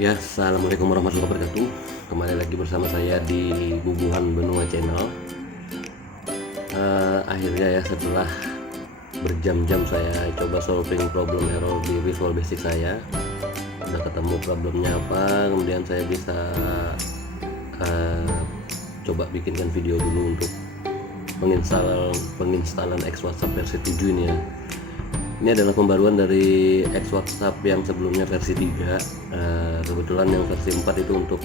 Ya, assalamualaikum warahmatullahi wabarakatuh. Kembali lagi bersama saya di Bubuhan Benua Channel. Akhirnya ya, setelah berjam-jam saya coba solving problem error di Visual Basic saya, udah ketemu problemnya apa, kemudian saya bisa uh, coba bikinkan video dulu untuk penginstalan X WhatsApp versi 7 ini ya. Ini adalah pembaruan dari X WhatsApp yang sebelumnya versi 3. Kebetulan yang versi 4 itu untuk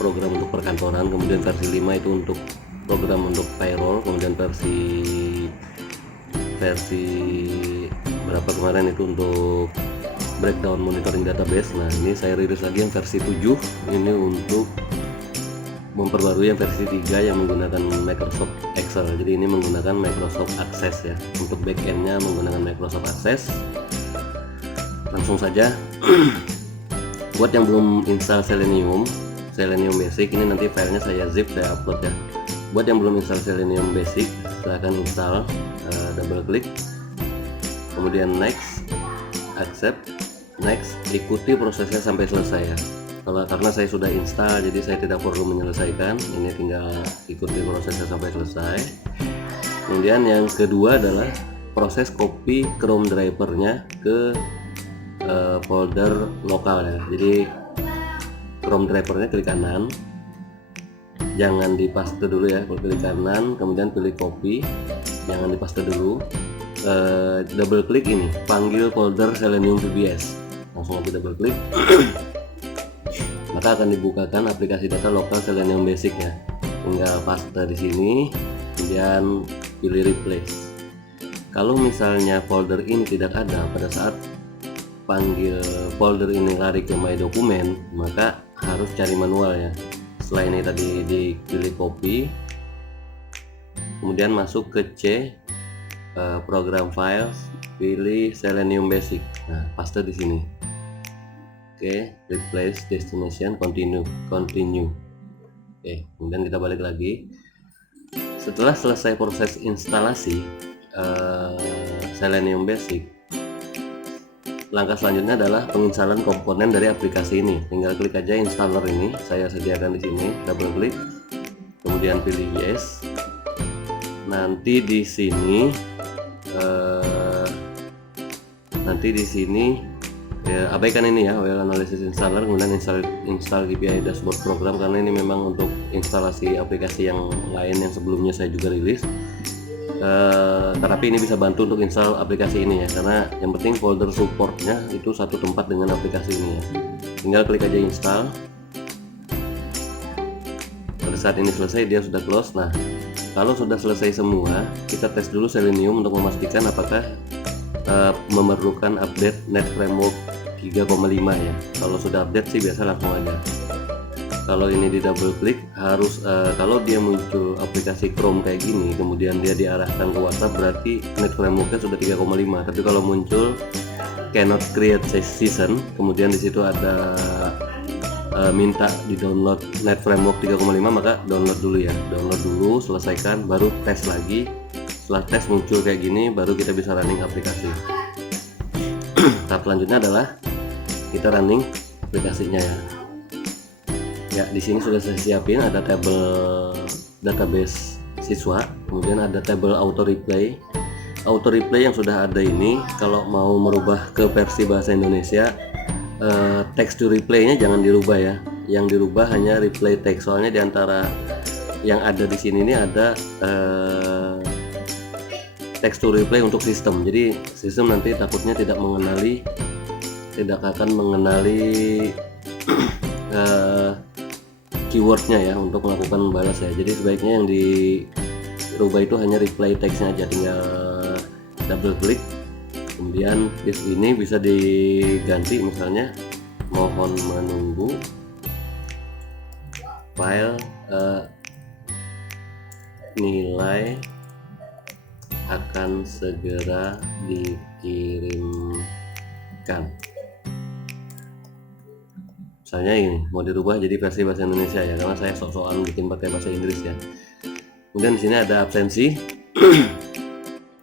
program untuk perkantoran, kemudian versi 5 itu untuk program untuk payroll, kemudian versi berapa kemarin itu untuk breakdown monitoring database. Nah, ini saya rilis lagi yang versi 7 ini untuk memperbarui yang versi 3 yang menggunakan Microsoft Excel. Jadi ini menggunakan Microsoft Access ya. Untuk backendnya menggunakan Microsoft Access. Langsung saja. Buat yang belum install Selenium Basic, ini nanti filenya saya zip, saya upload ya. Buat yang belum install Selenium Basic, silahkan install, double klik, kemudian next, accept, next, ikuti prosesnya sampai selesai ya. Karena saya sudah install, jadi saya tidak perlu menyelesaikan, ini tinggal ikuti prosesnya sampai selesai. Kemudian yang kedua adalah proses copy Chrome drivernya ke folder lokal ya. Jadi Chrome drivernya klik kanan, jangan dipaste dulu ya, klik kanan, kemudian pilih copy, jangan dipaste dulu. Double klik ini, panggil folder Selenium VBS, langsung double klik. Maka akan dibukakan aplikasi data lokal Selenium Basic ya. Tinggal paste di sini, kemudian pilih replace. Kalau misalnya folder ini tidak ada pada saat panggil folder ini lari ke My Document, maka harus cari manual ya. Setelah ini tadi dipilih copy, kemudian masuk ke C, program files, pilih Selenium Basic. Nah, paste di sini. Oke, replace destination, continue. Oke, kemudian kita balik lagi. Setelah selesai proses instalasi Selenium Basic, langkah selanjutnya adalah penginstalan komponen dari aplikasi ini. Tinggal klik aja installer ini, saya sediakan di sini, double klik, kemudian pilih yes. Nanti di sini ya, abaikan ini ya, well analysis installer, kemudian install KPI dashboard program, karena ini memang untuk instalasi aplikasi yang lain yang sebelumnya saya juga rilis. Tetapi ini bisa bantu untuk install aplikasi ini ya, karena yang penting folder supportnya itu satu tempat dengan aplikasi ini ya. Tinggal klik aja install. Pada saat ini selesai, dia sudah close. Nah, kalau sudah selesai semua, kita tes dulu Selenium untuk memastikan apakah memerlukan update Net Framework 3,5 ya. Kalau sudah update sih biasa langsung aja. Kalau ini di double klik harus kalau dia muncul aplikasi Chrome kayak gini, kemudian dia diarahkan ke WhatsApp, berarti Net Frameworknya sudah 3,5. Tapi kalau muncul cannot create session, kemudian di situ ada minta di download Net Framework 3,5, maka download dulu ya. Download dulu, selesaikan, baru tes lagi. Setelah tes muncul kayak gini, baru kita bisa running aplikasi. Tahap selanjutnya adalah kita running aplikasinya ya. Ya, di sini sudah saya siapin, ada tabel database siswa, kemudian ada tabel auto replay. Auto replay yang sudah ada ini, kalau mau merubah ke versi bahasa Indonesia, text to replay-nya jangan dirubah ya. Yang dirubah hanya replay text. Soalnya diantara yang ada di sini ini ada text to replay untuk sistem. Jadi sistem nanti takutnya tidak akan mengenali keywordnya ya untuk melakukan balas ya. Jadi sebaiknya yang dirubah itu hanya reply text-nya aja, tinggal double klik, kemudian if ini bisa diganti, misalnya mohon menunggu file nilai akan segera dikirimkan. Misalnya ini mau dirubah jadi versi bahasa Indonesia ya, karena saya sok-sokan bikin pakai bahasa Inggris ya. Kemudian di sini ada absensi.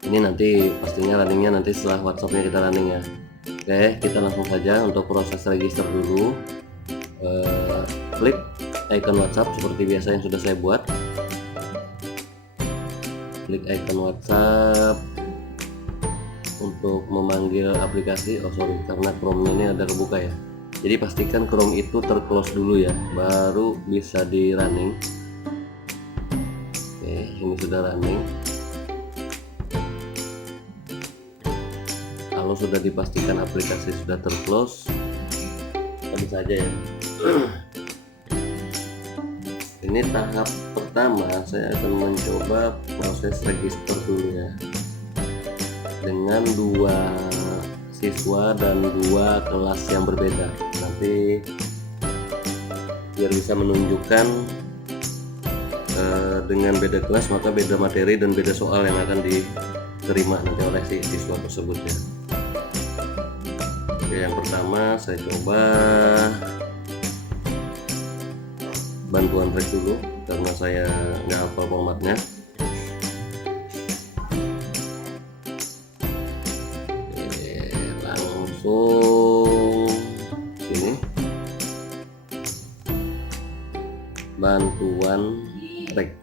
Ini nanti pastinya runningnya nanti setelah WhatsAppnya kita running ya. Oke, kita langsung saja untuk proses register dulu. Klik icon WhatsApp seperti biasa yang sudah saya buat. Klik icon WhatsApp untuk memanggil aplikasi. Karena Chrome ini ada kebuka ya, jadi pastikan Chrome itu terclose dulu ya, baru bisa di running. Oke, ini sudah running. Kalau sudah dipastikan aplikasi sudah terclose, tentu saja ya. Ini tahap pertama, saya akan mencoba proses register dulu ya, dengan 2 siswa dan 2 kelas yang berbeda. Nanti biar bisa menunjukkan dengan beda kelas maka beda materi dan beda soal yang akan diterima nanti oleh si siswa tersebut ya. Oke, yang pertama saya coba bantuan rek dulu karena saya nggak hafal formatnya. Langsung sini bantuan rek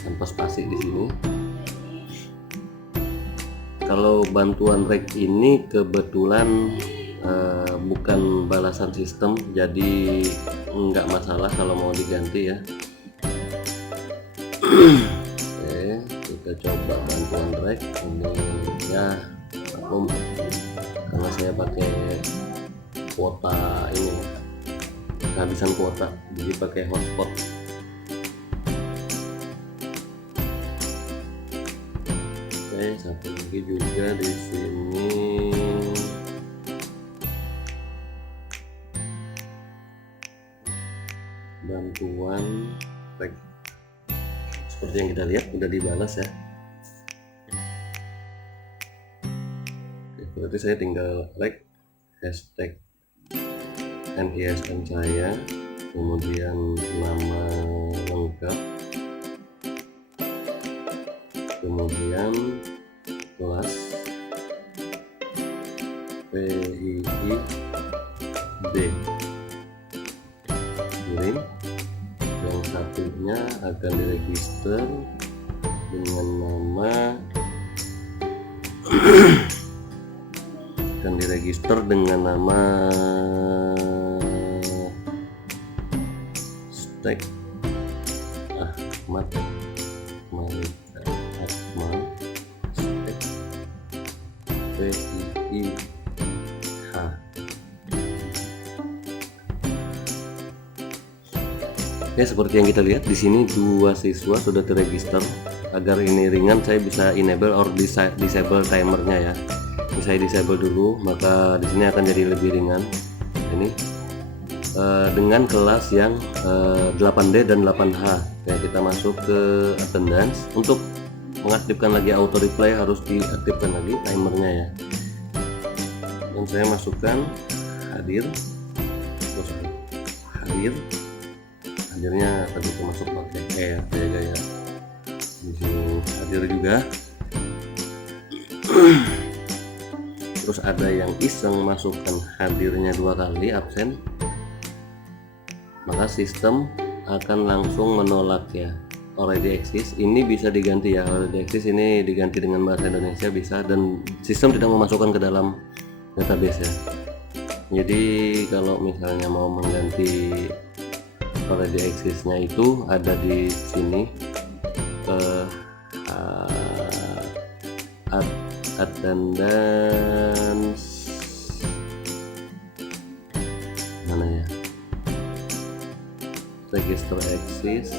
tanpa spasi di sini. Kalau bantuan rek ini kebetulan bukan balasan sistem, jadi nggak masalah kalau mau diganti ya. Oke, kita coba bantuan rek ini ya, karena saya pakai kuota ini, kehabisan kuota, jadi pakai hotspot. Oke, satu lagi juga di sini. Bantuan rek seperti yang kita lihat udah dibalas ya. Oke, berarti saya tinggal rek hashtag NISN saya, kemudian nama lengkap, kemudian kelas PIID, kirim. Yang satunya akan diregister dengan nama Stek Ahmad Malika Akmal Stek PIIH. Oke, seperti yang kita lihat di sini 2 siswa sudah terregister. Agar ini ringan, saya bisa enable or disable timernya ya. Ini saya disable dulu, maka di sini akan jadi lebih ringan. Ini dengan kelas yang 8D dan 8H. Oke, kita masuk ke attendance. Untuk mengaktifkan lagi auto replay harus diaktifkan lagi timernya ya. Dan saya masukkan hadir, terus hadirnya tadi masuk pakai ya, gaya di sini hadir juga. Terus ada yang iseng masukkan hadirnya 2 kali absen, maka sistem akan langsung menolak ya. Already exist ini bisa diganti ya, already exist ini diganti dengan bahasa Indonesia bisa, dan sistem tidak memasukkan ke dalam database ya. Jadi kalau misalnya mau mengganti already exist-nya itu ada di sini, attendance mana ya, register exist,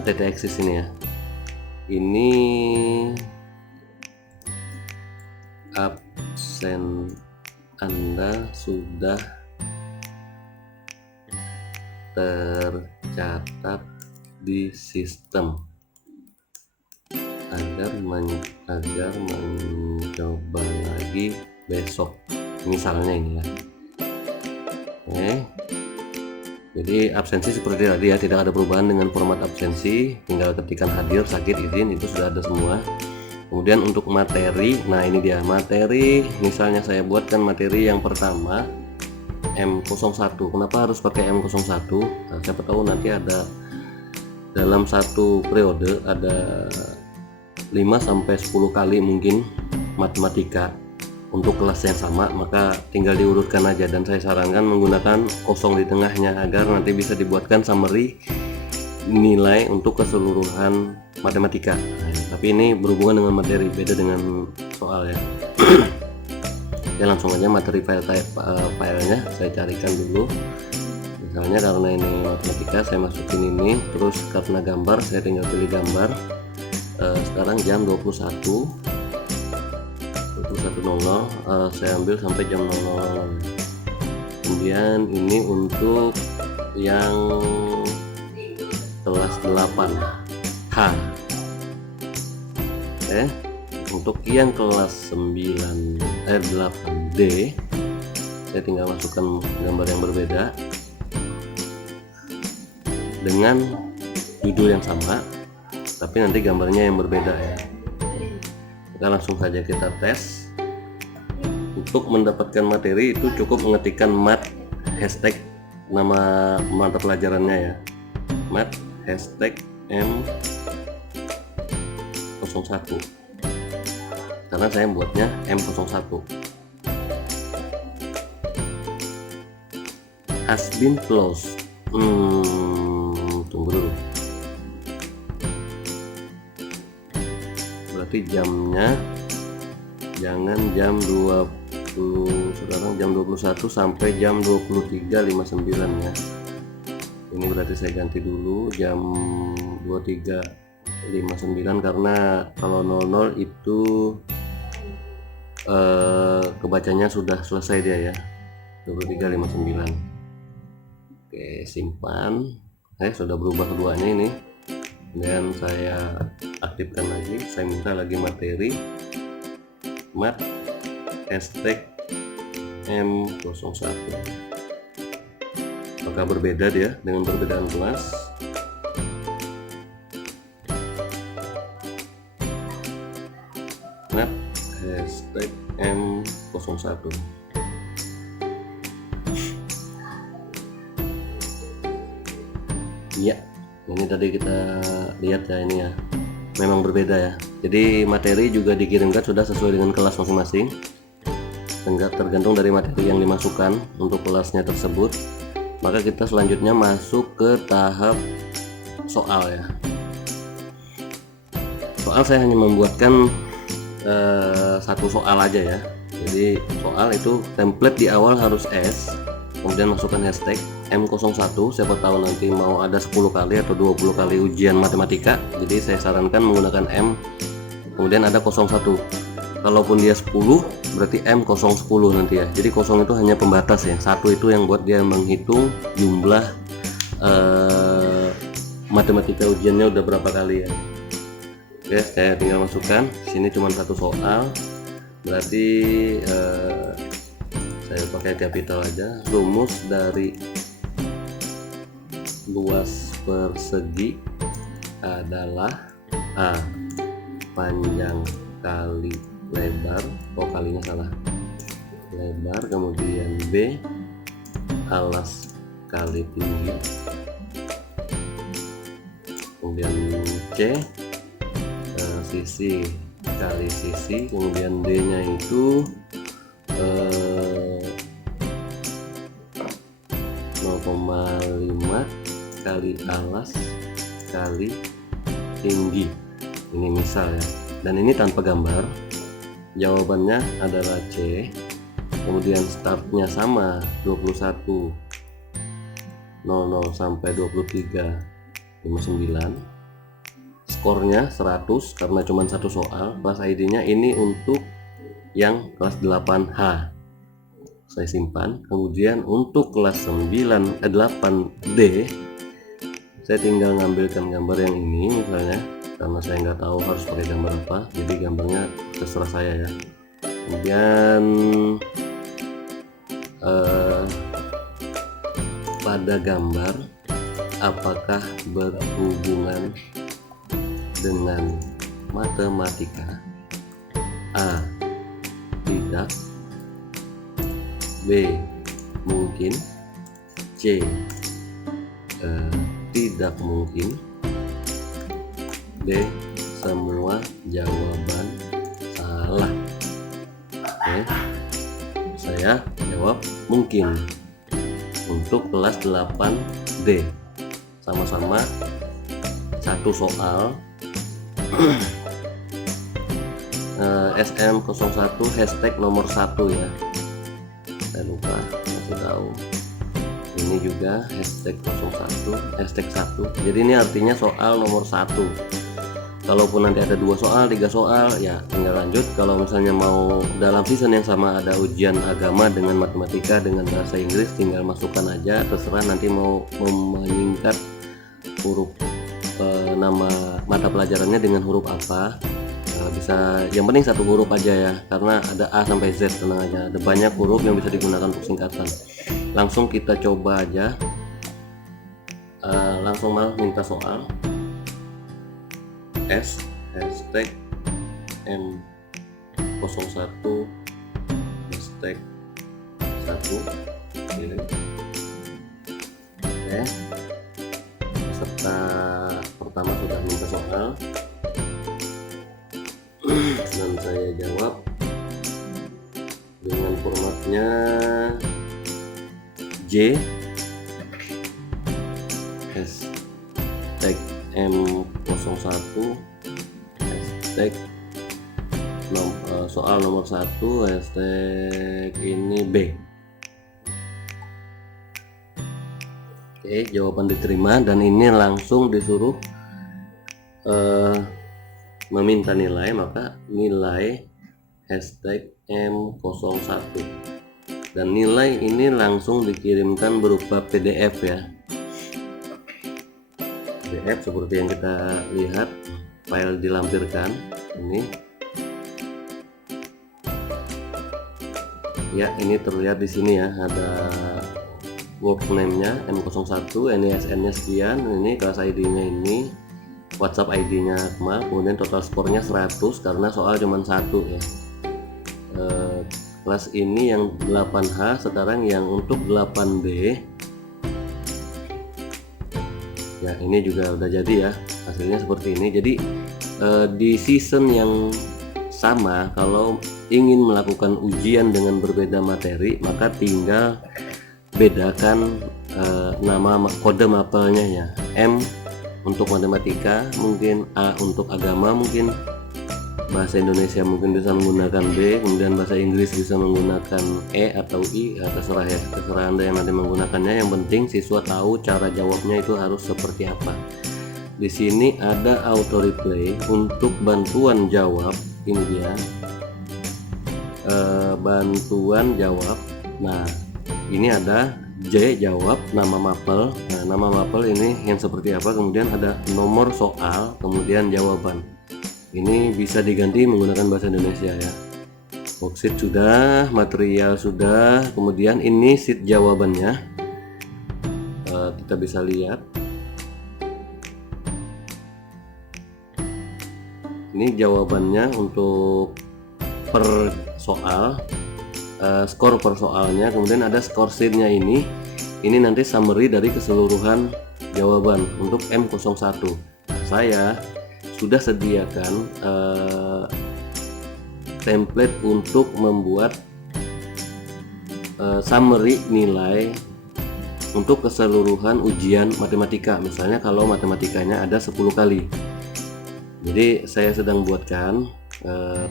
ATT exist ini ya. Ini absen Anda sudah tercatat di sistem. Agar mencoba lagi besok misalnya ini ya. Oke, jadi absensi seperti tadi ya, tidak ada perubahan dengan format absensi, tinggal ketikan hadir, sakit, izin, itu sudah ada semua. Kemudian untuk materi, nah ini dia materi. Misalnya saya buatkan materi yang pertama M01. Kenapa harus pakai M01? Nah, siapa tahu nanti ada dalam satu periode ada 5-10 kali mungkin matematika untuk kelas yang sama, maka tinggal diurutkan aja, dan saya sarankan menggunakan kosong di tengahnya agar nanti bisa dibuatkan summary nilai untuk keseluruhan matematika. Nah, tapi ini berhubungan dengan materi, beda dengan soal ya. Ya langsung aja materi filenya saya carikan dulu. Misalnya karena ini matematika, saya masukin ini, terus karena gambar saya tinggal pilih gambar. Sekarang jam 21.00, saya ambil sampai jam 00. Kemudian ini untuk yang kelas 8H. Untuk yang kelas 8D saya tinggal masukkan gambar yang berbeda dengan judul yang sama, tapi nanti gambarnya yang berbeda ya. Kita langsung saja kita tes. Untuk mendapatkan materi itu cukup mengetikkan mat hashtag nama mata pelajarannya ya, mat hashtag M01, karena saya buatnya M01. Has been closed. Tunggu dulu, berarti jamnya jangan jam 20, sekarang jam 21 sampai jam 23.59 ya. Ini berarti saya ganti dulu jam 23.59, karena kalau 00 itu kebacanya sudah selesai dia ya, 23.59. Oke, simpan. Sudah berubah keduanya ini, dan saya aktifkan lagi. Saya minta lagi materi mat hashtag M01. Apakah berbeda dia dengan perbedaan kelas? Mat hashtag M01. Iya, ini tadi kita lihat ya, ini ya memang berbeda ya. Jadi materi juga dikirimkan sudah sesuai dengan kelas masing-masing, tergantung dari materi yang dimasukkan untuk kelasnya tersebut. Maka kita selanjutnya masuk ke tahap soal ya. Soal saya hanya membuatkan satu soal aja ya. Jadi soal itu template di awal harus S, kemudian masukkan hashtag M01. Siapa tahu nanti mau ada 10 kali atau 20 kali ujian matematika, jadi saya sarankan menggunakan M kemudian ada 01. Kalaupun dia 10 berarti M010 nanti ya. Jadi 0 itu hanya pembatas ya, 1 itu yang buat dia menghitung jumlah matematika ujiannya udah berapa kali ya. Oke, saya tinggal masukkan. Sini cuma satu soal, berarti saya pakai capital aja. Rumus dari luas persegi adalah A panjang kali lebar, kalinya salah, lebar, kemudian B alas kali tinggi, kemudian C sisi kali sisi, kemudian D nya itu 0,5 kali alas kali tinggi. Ini misal ya, dan ini tanpa gambar. Jawabannya adalah C. Kemudian startnya sama 21.00 sampai 23.59. Skornya 100 karena cuma satu soal. Kelas ID-nya ini untuk yang kelas 8H. Saya simpan. Kemudian untuk kelas 8D saya tinggal ngambilkan gambar yang ini misalnya, karena saya nggak tahu harus pakai gambar apa, jadi gambarnya terserah saya ya. Kemudian pada gambar apakah berhubungan dengan matematika? A. Tidak. B. Mungkin. C. Tidak mungkin. D. Semua jawaban salah. Oke, saya jawab mungkin untuk kelas 8D. Sama-sama satu soal. SM01 hashtag nomor 1 ya, saya lupa masih tahu. Ini juga hashtag 01 hashtag 1, jadi ini artinya soal nomor 1. Kalaupun nanti ada 2 soal 3 soal ya tinggal lanjut. Kalau misalnya mau dalam season yang sama ada ujian agama dengan matematika dengan bahasa Inggris, tinggal masukkan aja, terserah nanti mau menyingkat huruf nama mata pelajarannya dengan huruf apa. Bisa, yang penting satu huruf aja ya, karena ada A sampai Z, tenang aja, ada banyak huruf yang bisa digunakan untuk singkatan. Langsung kita coba aja. Langsung mal minta soal. S hashtag M01 hashtag 1 pilih. Oke, peserta pertama sudah minta soal dan saya jawab dengan formatnya J hashtag M01 hashtag soal nomor 1 hashtag ini B. Oke, jawaban diterima dan ini langsung disuruh meminta nilai, maka nilai hashtag M01 dan nilai ini langsung dikirimkan berupa PDF ya. PDF seperti yang kita lihat, file dilampirkan ini ya, ini terlihat di sini ya, ada work name-nya M01, NISN-nya sekian, ini kelas ID-nya ini, WhatsApp ID-nya Akmal, kemudian total skornya 100 karena soal cuma 1 ya. Kelas ini yang 8H, sekarang yang untuk 8B ya, ini juga udah jadi ya, hasilnya seperti ini. Jadi di season yang sama, kalau ingin melakukan ujian dengan berbeda materi, maka tinggal bedakan nama kode mapelnya ya. M untuk matematika mungkin, A untuk agama mungkin, bahasa Indonesia mungkin bisa menggunakan B, kemudian bahasa Inggris bisa menggunakan E atau I, ya terserah ya, terserah Anda yang nanti menggunakannya. Yang penting siswa tahu cara jawabnya itu harus seperti apa. Di sini ada auto replay untuk bantuan jawab, ini dia bantuan jawab. Nah, ini ada J jawab nama mapel. Nah, nama mapel ini yang seperti apa, kemudian ada nomor soal, kemudian jawaban. Ini bisa diganti menggunakan bahasa Indonesia ya. Worksheet sudah, material sudah, kemudian ini sheet jawabannya. Kita bisa lihat. Ini jawabannya untuk per soal, skor per soalnya, kemudian ada skor sheetnya ini nanti summary dari keseluruhan jawaban untuk M01. Nah, saya sudah sediakan template untuk membuat summary nilai untuk keseluruhan ujian matematika. Misalnya kalau matematikanya ada 10 kali, jadi saya sedang buatkan,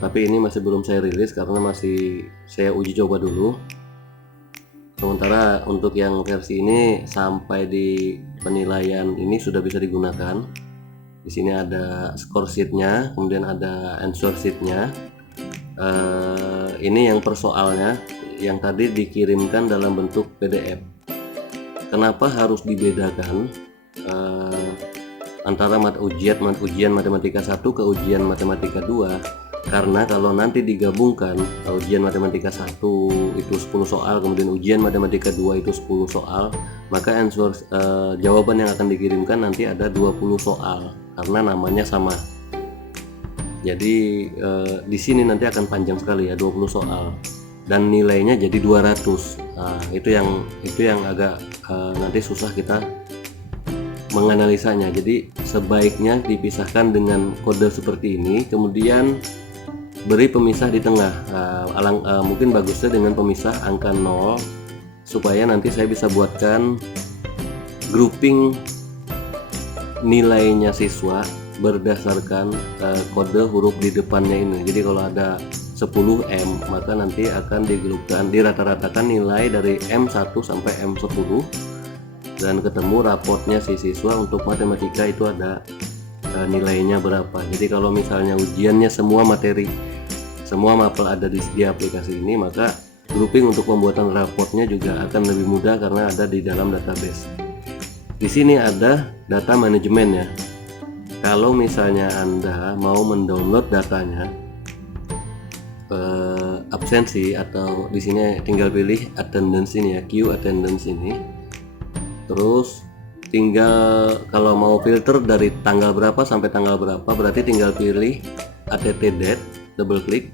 tapi ini masih belum saya rilis karena masih saya uji coba dulu. Sementara untuk yang versi ini sampai di penilaian ini sudah bisa digunakan. Di sini ada score sheetnya, kemudian ada answer sheetnya. Ini yang persoalnya, yang tadi dikirimkan dalam bentuk PDF. Kenapa harus dibedakan antara ujian matematika 1 ke ujian matematika 2? Karena kalau nanti digabungkan ujian matematika 1 itu 10 soal, kemudian ujian matematika 2 itu 10 soal, maka answer jawaban yang akan dikirimkan nanti ada 20 soal karena namanya sama. Jadi di sini nanti akan panjang sekali ya, 20 soal dan nilainya jadi 200. Nah, itu yang agak nanti susah kita menganalisanya. Jadi sebaiknya dipisahkan dengan kode seperti ini, kemudian beri pemisah di tengah. Mungkin bagusnya dengan pemisah angka 0 supaya nanti saya bisa buatkan grouping nilainya siswa berdasarkan kode huruf di depannya ini. Jadi kalau ada 10M maka nanti akan digrupkan, dirata-ratakan nilai dari M1 sampai M10 dan ketemu rapotnya si siswa untuk matematika itu ada nilainya berapa. Jadi kalau misalnya ujiannya semua materi, semua mapel ada di aplikasi ini, maka grouping untuk pembuatan raportnya juga akan lebih mudah karena ada di dalam database. Di sini ada data manajemen ya. Kalau misalnya Anda mau mendownload datanya, absensi atau di sini tinggal pilih attendance ini ya, Q attendance ini. Terus tinggal kalau mau filter dari tanggal berapa sampai tanggal berapa, berarti tinggal pilih att date, double klik,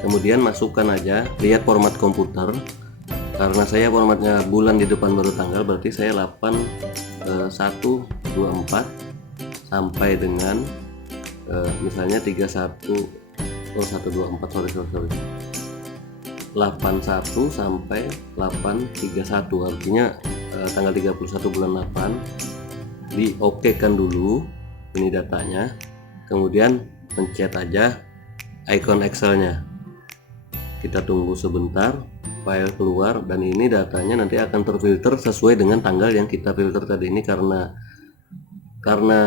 kemudian masukkan aja, lihat format komputer. Karena saya formatnya bulan di depan baru tanggal, berarti saya 8124 sampai dengan misalnya 81 sampai 831, artinya tanggal 31 bulan 8 di oke kan dulu ini datanya, kemudian pencet aja icon Excelnya, kita tunggu sebentar, file keluar dan ini datanya nanti akan terfilter sesuai dengan tanggal yang kita filter tadi. Ini karena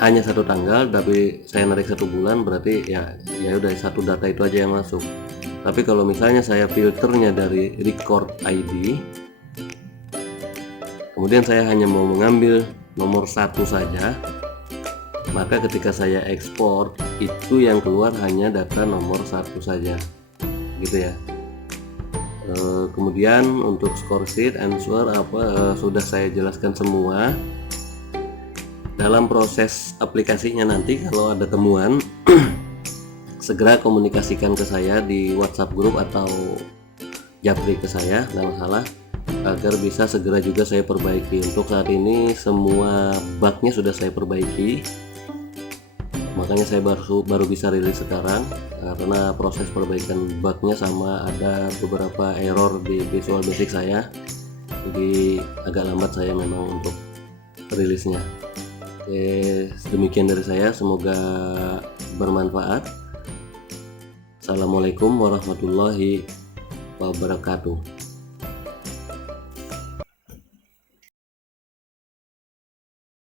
hanya satu tanggal tapi saya narik 1 bulan, berarti ya udah satu data itu aja yang masuk. Tapi kalau misalnya saya filternya dari record ID, kemudian saya hanya mau mengambil nomor 1 saja, maka ketika saya ekspor itu yang keluar hanya data nomor 1 saja gitu ya. Kemudian untuk score sheet, answer sudah saya jelaskan semua. Dalam proses aplikasinya nanti kalau ada temuan segera komunikasikan ke saya di WhatsApp grup atau japri ke saya, nggak masalah, agar bisa segera juga saya perbaiki. Untuk saat ini semua bugnya sudah saya perbaiki, makanya saya baru bisa rilis sekarang, karena proses perbaikan bugnya sama ada beberapa error di Visual Basic saya, jadi agak lambat saya memang untuk rilisnya. Oke, demikian dari saya, semoga bermanfaat. Assalamualaikum warahmatullahi wabarakatuh.